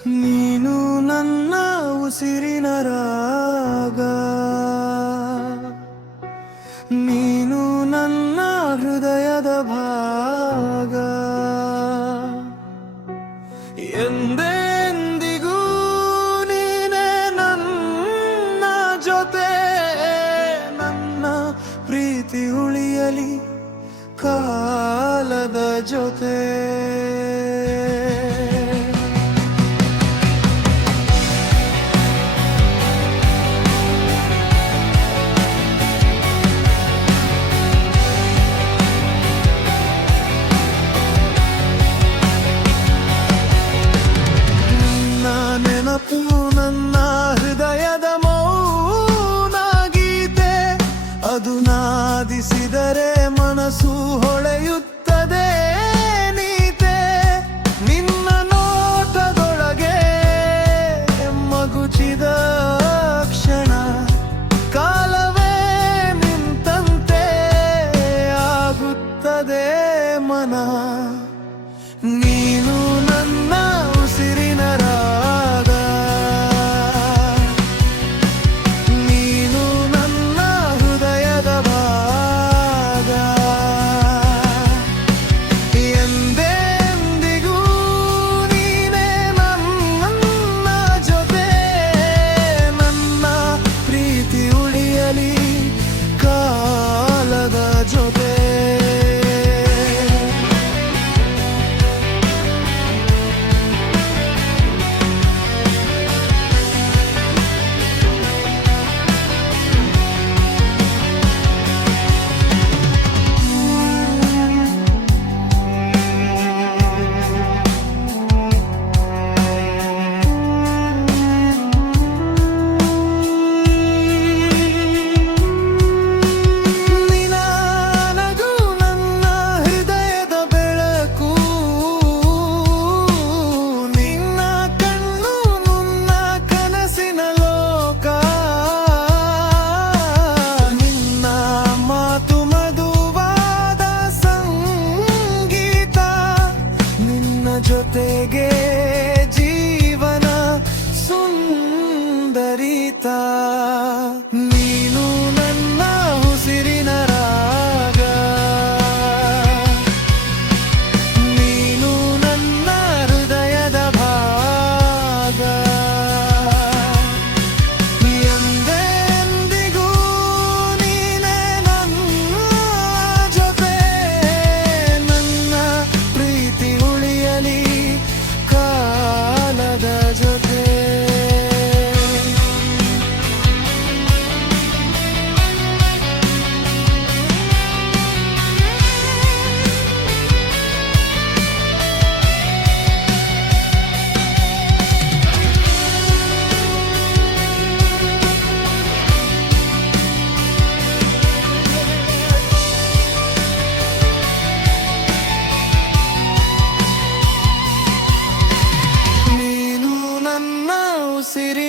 ನೀನು ನನ್ನ ಉಸಿರಿನ ರಾಗ. ನೀನು ನನ್ನ ಹೃದಯದ ಭಾಗ. ಎಂದೆಂದಿಗೂ ನೀನೆ ನನ್ನ ಜೊತೆ. ನನ್ನ ಪ್ರೀತಿ ಉಳಿಯಲಿ ಜೊತೆ. ನೆನಪು ನನ್ನ ಹೃದಯದ ಮೌನ ಗೀತೆ ಅದು ನಾದಿಸಿದರೆ ಮನಸ್ಸು ಹೊಳೆಯುತ್ತದೆ ನೀತೆ. ನಿನ್ನ ನೋಟದೊಳಗೆ ಮಗುಚಿದ ಕ್ಷಣ. ಕಾಲವೇ ನಿಂತಂತೆ ಆಗುತ್ತದೆ ಮನ. city.